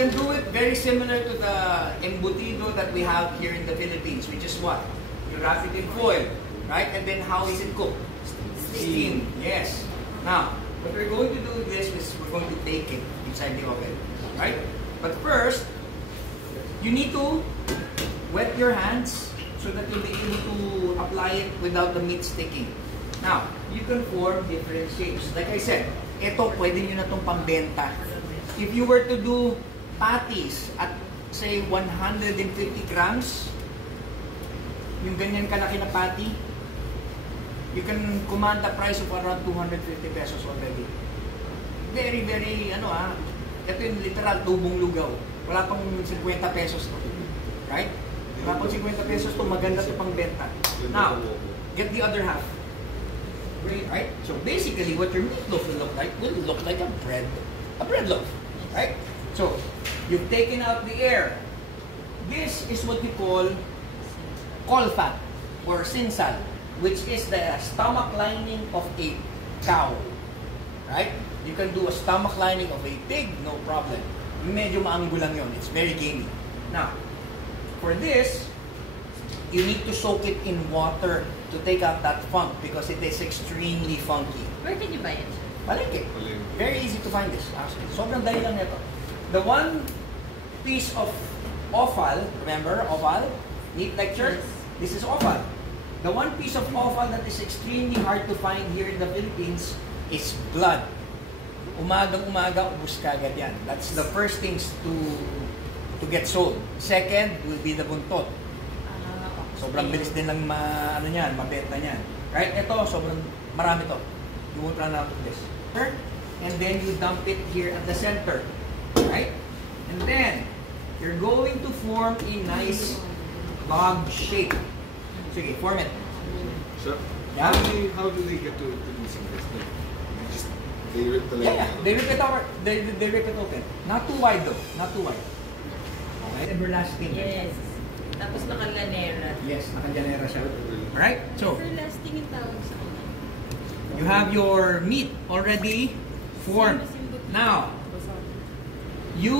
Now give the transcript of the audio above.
can do it very similar to the embutido that we have here in the Philippines, which is what? You wrap it in foil, right? And then how is it cooked? Steam. Yes. Now, what we're going to do with this is we're going to bake it inside the oven, right? But first, you need to wet your hands so that you'll be able to apply it without the meat sticking. Now, you can form different shapes. Like I said, ito pwede nyo na itong pambenta. If you were to do patties at say 150 grams, yung ganyan kalaki na patty, you can command a price of around 250 pesos already. Very, very, ito yung literal tubong lugaw. Wala pang 50 pesos to. Right? Wala pang 50 pesos to, maganda to pang benta. Now, get the other half. Great, right? So basically, what your meatloaf will look like a bread loaf. Right? So, you've taken out the air. This is what you call colfat or sinsal, which is the stomach lining of a cow. Right? You can do a stomach lining of a pig, no problem. Medyo maanggo lang yun. It's very gamey. Now, for this, you need to soak it in water to take out that funk because it is extremely funky. Where can you buy it? Palengke. Very easy to find this, actually. Sobrang dali lang nito. The one piece of offal, remember, offal? Meat lecture? Yes. This is offal. The one piece of offal that is extremely hard to find here in the Philippines is blood. Umagang-umaga, ubus kagad yan. That's the first things to get sold. Second will be the buntot. Sobrang bilis din lang mabenta niyan. Right? Ito, sobrang marami to. You won't run out of this. And then you dump it here at the center. Right? And then, you're going to form a nice log shape. Sige, form it. Sure. Yeah? How do they get to producing this? They rip the leg out. They rip it open. Not too wide though. Not too wide. Okay? Everlasting. Yes. Tapos naka-lanera. Yes, naka-lanera siya. Alright? So, Everlasting yung tawag sa kanya. you have your meat already formed. Now, you